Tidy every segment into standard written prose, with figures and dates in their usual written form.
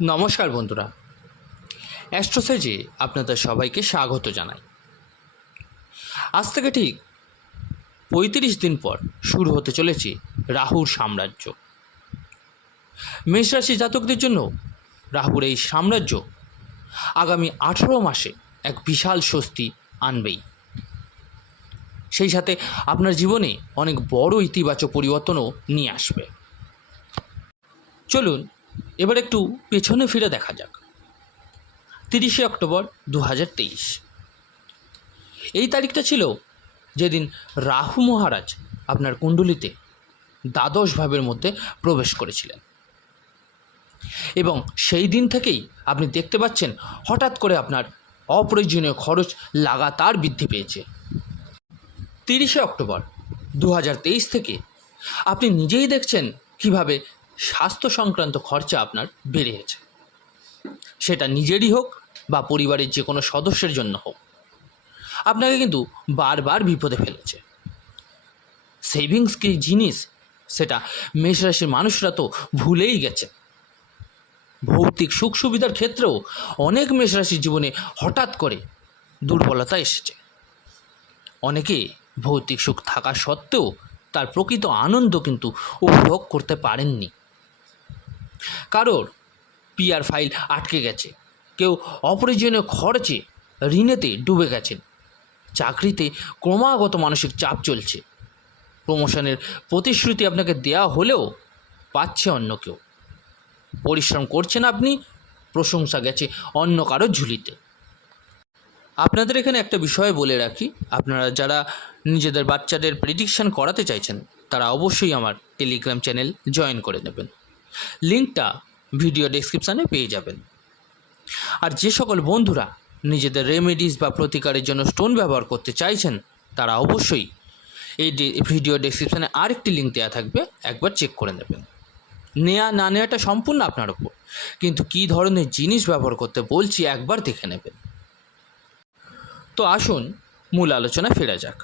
নমস্কার বন্ধুরা, অ্যাস্ট্রোসেজে আপনাদের সবাইকে স্বাগত জানাই। আজ থেকে ঠিক ৩৫ দিন পর শুরু হতে চলেছে রাহুর সাম্রাজ্য। মেষ রাশি জাতকদের জন্য রাহুর এই সাম্রাজ্য আগামী ১৮ মাসে এক বিশাল স্বস্তি আনবেই। সেই সাথে আপনার জীবনে অনেক বড় ইতিবাচক পরিবর্তনও নিয়ে আসবে। চলুন এবার একটু পেছনে ফিরে দেখা যাক। ৩০শে অক্টোবর ২০২৩ এই তারিখটা ছিল যেদিন রাহু মহারাজ আপনার কুণ্ডলিতে দ্বাদশ ভাবের মধ্যে প্রবেশ করেছিলেন, এবং সেই দিন থেকেই আপনি দেখতে পাচ্ছেন হঠাৎ করে আপনার অপ্রয়োজনীয় খরচ লাগাতার বৃদ্ধি পেয়েছে। ৩০শে অক্টোবর ২০২৩ থেকে আপনি নিজেই দেখছেন কিভাবে স্বাস্থ্য সংক্রান্ত খরচা আপনার বেড়েছে, সেটা নিজেরই হোক বা পরিবারের যে কোনো সদস্যের জন্য হোক। আপনাকে কিন্তু বারবার বিপদে ফেলেছে। সেভিংস কি জিনিস সেটা মেষ রাশির মানুষরা তো ভুলেই গেছে। ভৌতিক সুখ সুবিধার ক্ষেত্রেও অনেক মেষ রাশির জীবনে হঠাৎ করে দুর্বলতা এসেছে। অনেকে ভৌতিক সুখ থাকা সত্ত্বেও তার প্রকৃত আনন্দ কিন্তু উপভোগ করতে পারেননি। কারোর পিআর ফাইল আটকে গেছে, কেউ অপ্রয়োজনীয় খরচে ঋণেতে ডুবে গেছেন, চাকরিতে ক্রমাগত মানসিক চাপ চলছে, প্রমোশনের প্রতিশ্রুতি আপনাকে দেওয়া হলেও পাচ্ছে অন্য কেউ, পরিশ্রম করছেন আপনি, প্রশংসা গেছে অন্য কারো ঝুলিতে। আপনাদের এখানে একটা বিষয় বলে রাখি, আপনারা যারা নিজেদের বাচ্চাদের প্রেডিকশান করাতে চাইছেন তারা অবশ্যই আমার টেলিগ্রাম চ্যানেল জয়েন করে নেবেন। লিঙ্কটা ভিডিও ডেসক্রিপশানে পেয়ে যাবেন। আর যে সকল বন্ধুরা নিজেদের রেমেডিস বা প্রতিকারের জন্য স্টোন ব্যবহার করতে চাইছেন তারা অবশ্যই এই ভিডিও ডেসক্রিপশানে আরেকটি লিঙ্ক দেওয়া থাকবে, একবার চেক করে নেবেন। নেওয়া না নেওয়াটা সম্পূর্ণ আপনার উপর, কিন্তু কী ধরনের জিনিস ব্যবহার করতে বলছি একবার দেখে নেবেন। তো আসুন মূল আলোচনায় ফেরা যাক।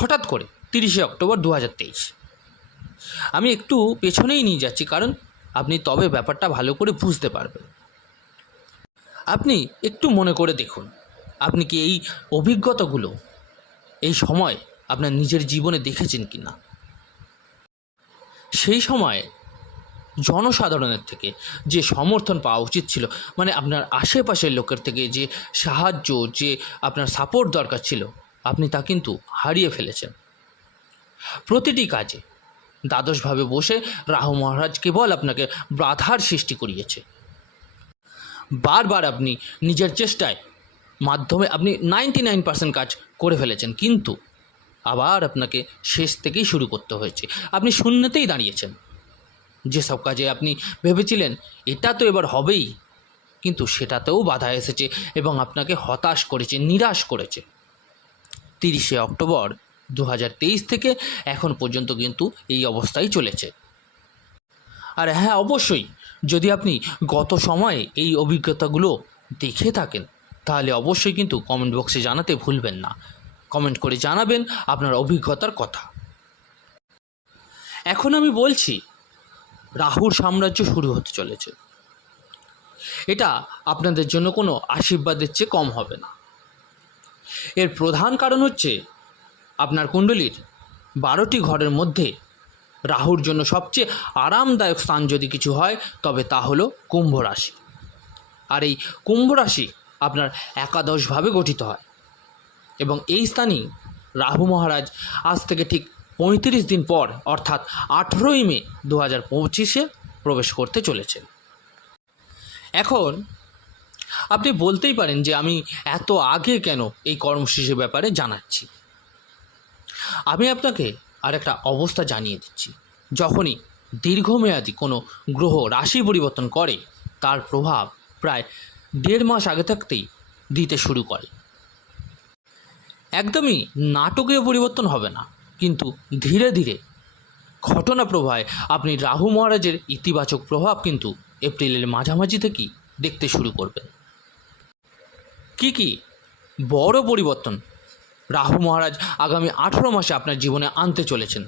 হঠাৎ করে ৩০শে অক্টোবর ২০২৩ আমি একটু পেছনেই নিয়ে যাচ্ছি, কারণ আপনি তবে ব্যাপারটা ভালো করে বুঝতে পারবেন। আপনি একটু মনে করে দেখুন, আপনি কি এই অভিজ্ঞতাগুলো এই সময় আপনার নিজের জীবনে দেখেছেন কি না। সেই সময় জনসাধারণের থেকে যে সমর্থন পাওয়া উচিত ছিল, মানে আপনার আশেপাশের লোকের থেকে যে সাহায্য, যে আপনার সাপোর্ট দরকার ছিল, আপনি তা কিন্তু হারিয়ে ফেলেছেন। প্রতিটি কাজে দ্বাদশভাবে বসে রাহু মহারাজ কেবল আপনাকে বাধার সৃষ্টি করিয়েছে। বারবার আপনি নিজের চেষ্টায় মাধ্যমে আপনি 99% কাজ করে ফেলেছেন, কিন্তু আবার আপনাকে শেষ থেকেই শুরু করতে হয়েছে। আপনি শূন্যতেই দাঁড়িয়েছেন। যেসব কাজে আপনি ভেবেছিলেন এটা তো এবার হবেই, কিন্তু সেটাতেও বাধা এসেছে এবং আপনাকে হতাশ করেছে, নিরাশ করেছে। ৩০শে অক্টোবর ২০২৩ থেকে এখন পর্যন্ত কিন্তু এই অবস্থাই চলেছে। আর হ্যাঁ, অবশ্যই যদি আপনি গত সময়ে এই অভিজ্ঞতাগুলো দেখে থাকেন তাহলে অবশ্যই কিন্তু কমেন্ট বক্সে জানাতে ভুলবেন না। কমেন্ট করে জানাবেন আপনার অভিজ্ঞতার কথা। এখন আমি বলছি রাহুর সাম্রাজ্য শুরু হতে চলেছে। এটা আপনাদের জন্য কোনো আশীর্বাদের চেয়ে কম হবে না। এর প্রধান কারণ হচ্ছে আপনার কুণ্ডলীর 12টি ঘরের মধ্যে রাহুর জন্য সবচেয়ে আরামদায়ক স্থান যদি কিছু হয় তবে তা হলো কুম্ভ রাশি। আর এই কুম্ভ রাশি আপনার একাদশভাবে গঠিত হয়, এবং এই স্থানেই রাহু মহারাজ আজ থেকে ঠিক ৩৫ দিন পর অর্থাৎ 18ই মে 2025 প্রবেশ করতে চলেছেন। এখন আপনি বলতেই পারেন যে আমি এত আগে কেন এই কর্মসূচির ব্যাপারে জানাচ্ছি। আমি আপনাকে আর একটা অবস্থা জানিয়ে দিচ্ছি। যখনই দীর্ঘমেয়াদী কোনো গ্রহ রাশি পরিবর্তন করে তার প্রভাব প্রায় 1.5 মাস আগে থাকতেই দিতে শুরু করে। একদমই নাটকীয় পরিবর্তন হবে না, কিন্তু ধীরে ধীরে ঘটনা প্রবাহে আপনি রাহু মহারাজের ইতিবাচক প্রভাব কিন্তু এপ্রিলের মাঝামাঝি থেকেই দেখতে শুরু করবেন। কি বড় পরিবর্তন রাহু মহারাজ আগামী 18 মাসে আপনার জীবনে আনতে চলেছেন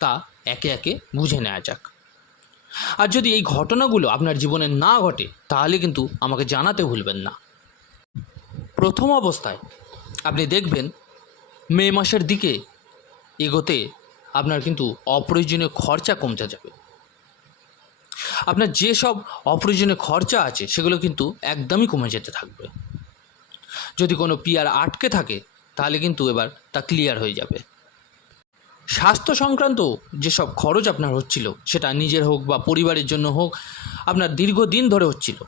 তা একে একে বুঝে নেওয়া যাক। আর যদি এই ঘটনাগুলো আপনার জীবনে না ঘটে তাহলে কিন্তু আমাকে জানাতে ভুলবেন না। প্রথম অবস্থায় আপনি দেখবেন মে মাসের দিকে এগোতে আপনার কিন্তু অপ্রয়োজনীয় খরচা কমতে যাবে। আপনার যেসব অপ্রয়োজনীয় খরচা আছে সেগুলো কিন্তু একদমই কমে যেতে থাকবে। যদি কোনো পিআর আটকে থাকে তাহলে কিন্তু এবার তা ক্লিয়ার হয়ে যাবে। স্বাস্থ্য সংক্রান্ত যেসব খরচ আপনার হচ্ছিল, সেটা নিজের হোক বা পরিবারের জন্য হোক, আপনার দীর্ঘদিন ধরে হচ্ছিল,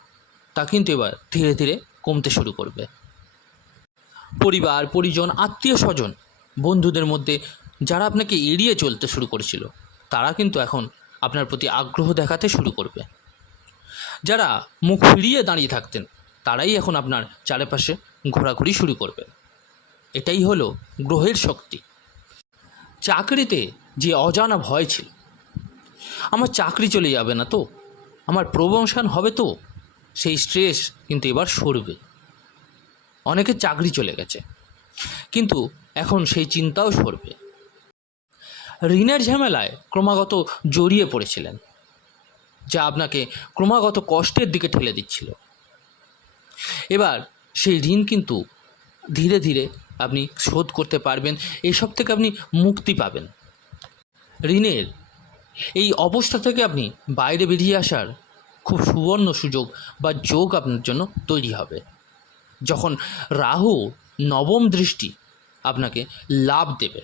তা কিন্তু এবার ধীরে ধীরে কমতে শুরু করবে। পরিবার, পরিজন, আত্মীয় স্বজন, বন্ধুদের মধ্যে যারা আপনাকে এড়িয়ে চলতে শুরু করেছিল, তারা কিন্তু এখন আপনার প্রতি আগ্রহ দেখাতে শুরু করবে। যারা মুখ ফিরিয়ে দাঁড়িয়ে থাকতেন, তারাই এখন আপনার চারপাশে ঘোরাঘুরি শুরু করবে। এটাই হলো গ্রহের শক্তি। চাকরিতে যে অজানা ভয় ছিল, আমার চাকরি চলে যাবে না তো, আমার প্রমোশন হবে তো, সেই স্ট্রেস কিন্তু এবার সরবে। অনেকের চাকরি চলে গেছে, কিন্তু এখন সেই চিন্তাও সরবে। ঋণের ঝামেলায় ক্রমাগত জড়িয়ে পড়েছিলেন, যা আপনাকে ক্রমাগত কষ্টের দিকে ঠেলে দিচ্ছিল। এবার সেই ঋণ কিন্তু ধীরে ধীরে আপনি শোধ করতে পারবেন, এইসব থেকে আপনি মুক্তি পাবেন। ঋণের এই অবস্থা থেকে আপনি বাইরে বেরিয়ে আসার খুব সুবর্ণ সুযোগ বা যোগ আপনার জন্য তৈরি হবে, যখন রাহু নবম দৃষ্টি আপনাকে লাভ দেবে।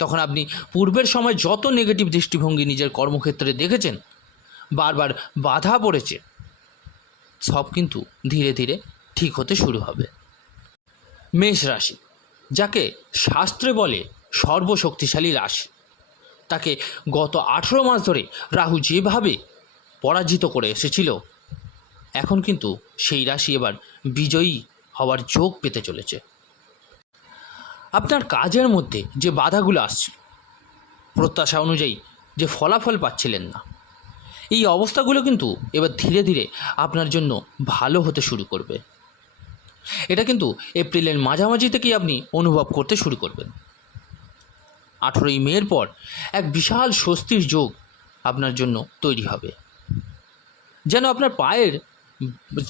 তখন আপনি পূর্বের সময় যত নেগেটিভ দৃষ্টিভঙ্গি নিজের কর্মক্ষেত্রে দেখেছেন, বারবার বাধা পড়েছে, সব কিন্তু ধীরে ধীরে ঠিক হতে শুরু হবে। মেষ রাশি, যাকে শাস্ত্রে বলে সর্বশক্তিশালী রাশি, তাকে গত 18 মাস ধরে রাহু যেভাবে পরাজিত করে এসেছিল, এখন কিন্তু সেই রাশি এবার বিজয়ী হওয়ার যোগ পেতে চলেছে। আপনার কাজের মধ্যে যে বাধাগুলো আসছিল, প্রত্যাশা অনুযায়ী যে ফলাফল পাচ্ছিলেন না, এই অবস্থাগুলো কিন্তু এবার ধীরে ধীরে আপনার জন্য ভালো হতে শুরু করবে। এটা কিন্তু এপ্রিলের মাঝামাঝি থেকেই আপনি অনুভব করতে শুরু করবেন। 18ই মের পর এক বিশাল স্বস্তির যোগ আপনার জন্য তৈরি হবে, যেন আপনার পায়ের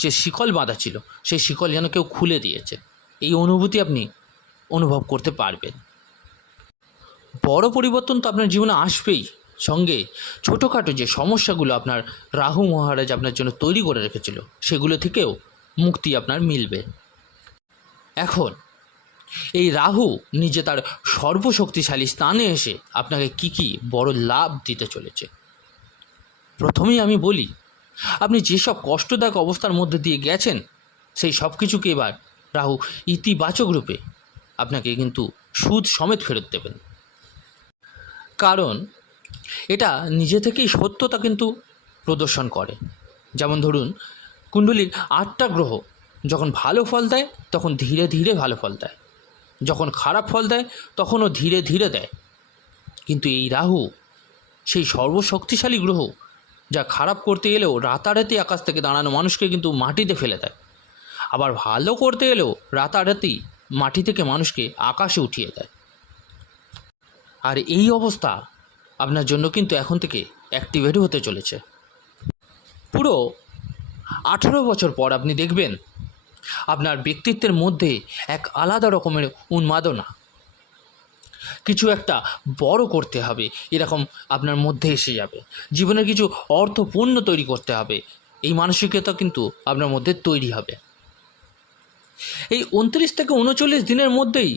যে শিকল বাঁধা ছিল, সেই শিকল যেন কেউ খুলে দিয়েছে, এই অনুভূতি আপনি অনুভব করতে পারবেন। বড় পরিবর্তন তো আপনার জীবনে আসবেই, সঙ্গে ছোটোখাটো যে সমস্যাগুলো আপনার রাহু মহারাজ আপনার জন্য তৈরি করে রেখেছিল, সেগুলো থেকেও মুক্তি আপনার মিলবে। এখন এই রাহু নিজে তার সর্বশক্তিশালী স্থানে এসে আপনাকে কি বড় লাভ দিতে চলেছে। প্রথমেই আমি বলি, আপনি যেসব কষ্টদায়ক অবস্থার মধ্যে দিয়ে গেছেন, সেই সব কিছুকে এবার রাহু ইতিবাচক রূপে আপনাকে কিন্তু সুদ সমেত ফেরত দেবেন। কারণ এটা নিজে থেকেই সত্যতা কিন্তু প্রদর্শন করে। যেমন ধরুন, কুণ্ডলীর 8টা গ্রহ যখন ভালো ফল দেয়, তখন ধীরে ধীরে ভালো ফল দেয়, যখন খারাপ ফল দেয় তখনও ধীরে ধীরে দেয়। কিন্তু এই রাহু সেই সর্বশক্তিশালী গ্রহ, যা খারাপ করতে গেলেও রাতারাতি আকাশ থেকে দাঁড়ানো মানুষকে কিন্তু মাটিতে ফেলে দেয়, আবার ভালো করতে গেলেও রাতারাতি মাটি থেকে মানুষকে আকাশে উঠিয়ে দেয়। আর এই অবস্থা আপনার জন্য কিন্তু এখন থেকে অ্যাক্টিভেট হতে চলেছে। পুরো 18 বছর পর আপনি দেখবেন আপনার ব্যক্তিত্বের মধ্যে এক আলাদা রকমের উন্মাদনা, কিছু একটা বড় করতে হবে এরকম আপনার মধ্যে এসে যাবে। জীবনের কিছু অর্থপূর্ণ তৈরি করতে হবে, এই মানসিকতা কিন্তু আপনার মধ্যে তৈরি হবে। এই 29 থেকে 39 দিনের মধ্যেই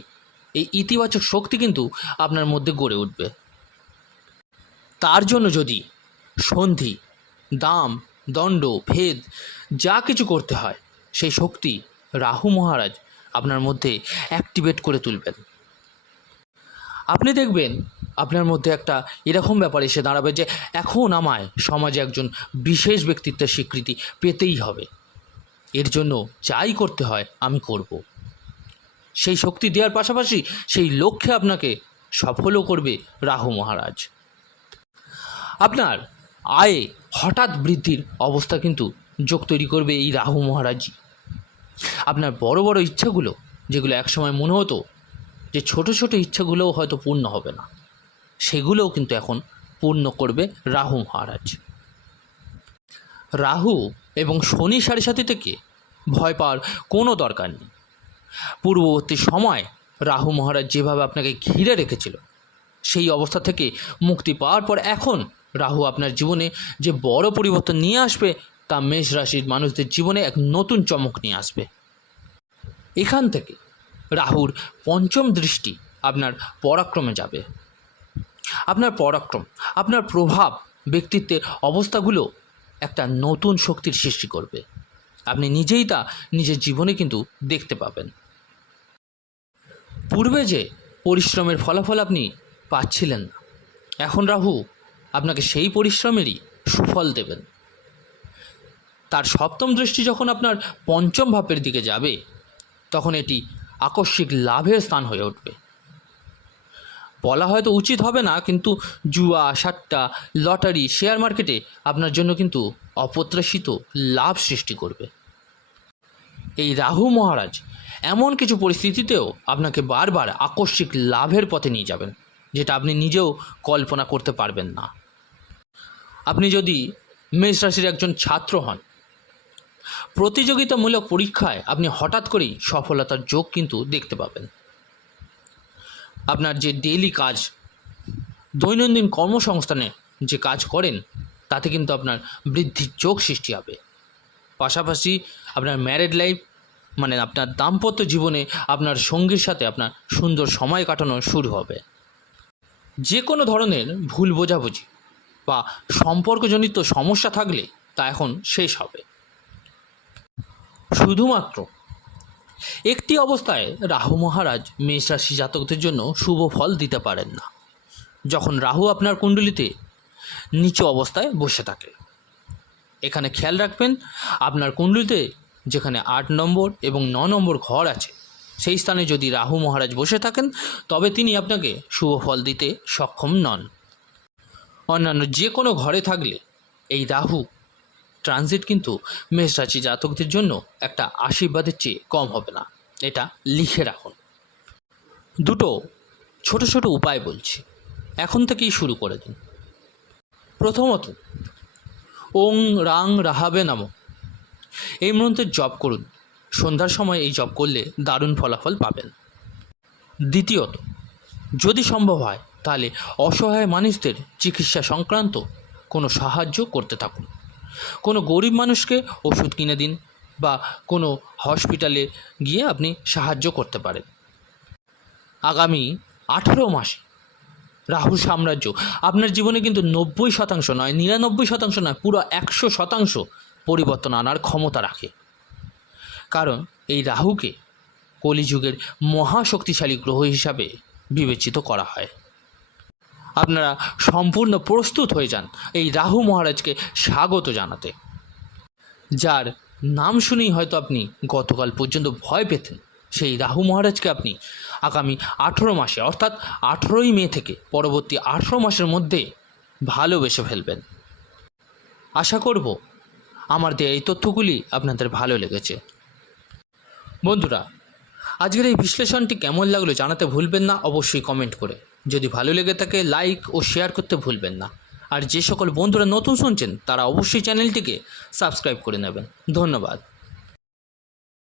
এই ইতিবাচক শক্তি কিন্তু আপনার মধ্যে গড়ে উঠবে। তার জন্য যদি সন্ধি, দাম, দণ্ড, ভেদ যা কিছু করতে হয়, সেই শক্তি রাহু মহারাজ আপনার মধ্যে অ্যাক্টিভেট করে তুলবেন। আপনি দেখবেন আপনার মধ্যে একটা এরকম ব্যাপার এসে দাঁড়াবে যে এখন আমায় সমাজে একজন বিশেষ ব্যক্তিত্বের স্বীকৃতি পেতেই হবে, এর জন্য যাই করতে হয় আমি করব। সেই শক্তি দেওয়ার পাশাপাশি সেই লক্ষ্যে আপনাকে সফলও করবে রাহু মহারাজ। আপনার আয়ে হঠাৎ বৃদ্ধির অবস্থা কিন্তু যোগ তৈরি করবে এই রাহু মহারাজই। আপনার বড় বড় ইচ্ছাগুলো, যেগুলো একসময় মনে হতো যে ছোট ছোট ইচ্ছাগুলোও হয়তো পূর্ণ হবে না, সেগুলোও কিন্তু এখন পূর্ণ করবে রাহু মহারাজ। রাহু এবং শনি সাড়ে সাথী থেকে ভয় পাওয়ার কোনো দরকার নেই। পূর্ববর্তী সময় রাহু মহারাজ যেভাবে আপনাকে ঘিরে রেখেছিল, সেই অবস্থা থেকে মুক্তি পাওয়ার পর এখন রাহু আপনার জীবনে যে বড় পরিবর্তন নিয়ে আসবে, তা মেষ রাশির মানুষদের জীবনে এক নতুন চমক নিয়ে আসবে। এখান থেকে রাহুর পঞ্চম দৃষ্টি আপনার পরাক্রমে যাবে। আপনার পরাক্রম, আপনার প্রভাব, ব্যক্তিত্বের অবস্থাগুলো একটা নতুন শক্তির সৃষ্টি করবে। আপনি নিজেই তা নিজের জীবনে কিন্তু দেখতে পাবেন। পূর্বে যে পরিশ্রমের ফলাফল আপনি পাচ্ছিলেন না, এখন রাহু আপনাকে সেই পরিশ্রমেরই সুফল দেবেন। তার সপ্তম দৃষ্টি যখন আপনার পঞ্চম ভাবের দিকে যাবে, তখন এটি আকস্মিক লাভের স্থান হয়ে উঠবে। বলা হয়তো উচিত হবে না, কিন্তু জুয়া, সাট্টা, লটারি, শেয়ার মার্কেটে আপনার জন্য কিন্তু অপ্রত্যাশিত লাভ সৃষ্টি করবে। এই রাহু মহারাজ এমন কিছু পরিস্থিতিতেও আপনাকে বারবার আকস্মিক লাভের পথে নিয়ে যাবেন, যেটা আপনি নিজেও কল্পনা করতে পারবেন না। আপনি যদি মেষ রাশির একজন ছাত্র হন, প্রতিযোগিতামূলক পরীক্ষায় আপনি হঠাৎ করেই সফলতার যোগ কিন্তু দেখতে পাবেন। আপনার যে ডেইলি কাজ, দৈনন্দিন কর্মসংস্থানে যে কাজ করেন, তাতে কিন্তু আপনার বৃদ্ধির যোগ সৃষ্টি হবে। পাশাপাশি আপনার ম্যারেড লাইফ, মানে আপনার দাম্পত্য জীবনে আপনার সঙ্গীর সাথে আপনার সুন্দর সময় কাটানো শুরু হবে। যে কোনো ধরনের ভুল বোঝাবুঝি বা সম্পর্কজনিত সমস্যা থাকলে তা এখন শেষ হবে। শুধুমাত্র একটি অবস্থায় রাহু মহারাজ মেষ রাশি জাতকদের জন্য শুভ ফল দিতে পারেন না, যখন রাহু আপনার কুণ্ডলিতে নিচু অবস্থায় বসে থাকে। এখানে খেয়াল রাখবেন, আপনার কুণ্ডলিতে যেখানে 8 নম্বর এবং 9 নম্বর ঘর আছে, সেই স্থানে যদি রাহু মহারাজ বসে থাকেন, তবে তিনি আপনাকে শুভ ফল দিতে সক্ষম নন। অন্যান্য যে কোনো ঘরে থাকলে এই রাহু ট্রানজিট কিন্তু মেষ রাশি জাতকদের জন্য একটা আশীর্বাদের চেয়ে কম হবে না, এটা লিখে রাখুন। দুটো ছোট ছোট উপায় বলছি, এখন থেকেই শুরু করে দিন। প্রথমত, ওং রাং রাহাবে নামক এই মন্ত্রের জপ করুন। সন্ধ্যার সময় এই জপ করলে দারুণ ফলাফল পাবেন। দ্বিতীয়ত, যদি সম্ভব হয় তাহলে অসহায় মানুষদের চিকিৎসা সংক্রান্ত কোনো সাহায্য করতে থাকুন। কোনো গরিব মানুষকে ওষুধ কিনে দিন বা কোনো হসপিটালে গিয়ে আপনি সাহায্য করতে পারেন। আগামী 18 মাসে রাহু সাম্রাজ্য আপনার জীবনে কিন্তু 90% নয়, 99% নয়, পুরো 100% পরিবর্তন আনার ক্ষমতা রাখে। কারণ এই রাহুকে কলিযুগের মহাশক্তিশালী গ্রহ হিসাবে বিবেচিত করা হয়। আপনারা সম্পূর্ণ প্রস্তুত হয়ে যান এই রাহু মহারাজকে স্বাগত জানাতে, যার নাম শুনেই হয়তো আপনি গতকাল পর্যন্ত ভয় পেতেন। সেই রাহু মহারাজকে আপনি আগামী 18 মাসে, অর্থাৎ 18ই মে থেকে পরবর্তী 18 মাসের মধ্যে ভালোবেসে ফেলবেন। আশা করব আমার দেয়া এই তথ্যগুলি আপনাদের ভালো লেগেছে। বন্ধুরা, আজকের এই বিশ্লেষণটি কেমন লাগলো জানাতে ভুলবেন না, অবশ্যই কমেন্ট করে। যদি ভালো লেগে থাকে লাইক ও শেয়ার করতে ভুলবেন না। আর যে সকল বন্ধুরা নতুন শুনছেন, তারা অবশ্যই চ্যানেলটিকে সাবস্ক্রাইব করে নেবেন। ধন্যবাদ।